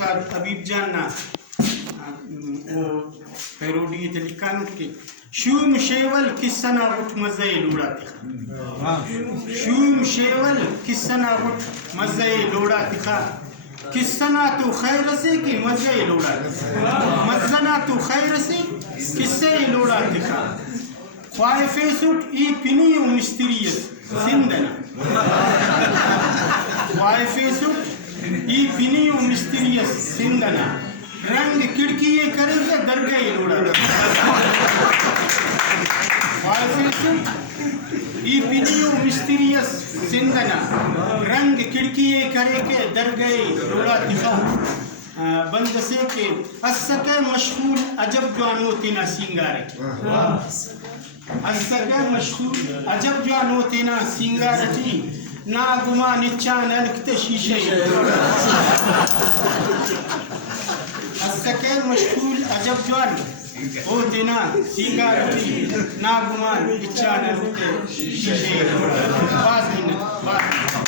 استاد حبیب جان نا وہ پیروڈی تے لکھانت کے شوم شیول کسنا وٹ مزے لوڑا تکھا شوم شیول کسنا وٹ مزے لوڑا تکھا کسنا تو خیر سے کہ مزے لوڑا تکھا مزنا تو خیر سے کسے لوڑا تکھا خواہ فیسوٹ ای پینیو مسٹریس سندنا خواہ فیسوٹ ای پینیو مسٹریس سندنا رنگ کڑکیے کرے گے درگاہ لوڑا خواہ فیسوٹ ای پینیو مسٹریس سندنا رنگ کڑکیے کرے گے درگاہ لوڑا تخا بند سے کہ اسکے مشغول عجب جوانو تینا سینگار کی اسکے مشغول عجب جوانو تینا سینگار کی نا گما نچان الکت شیشے اسکے مشغول عجب جوان او تینا سینگار کی نا گما نچان الکت شیشے باز منت باز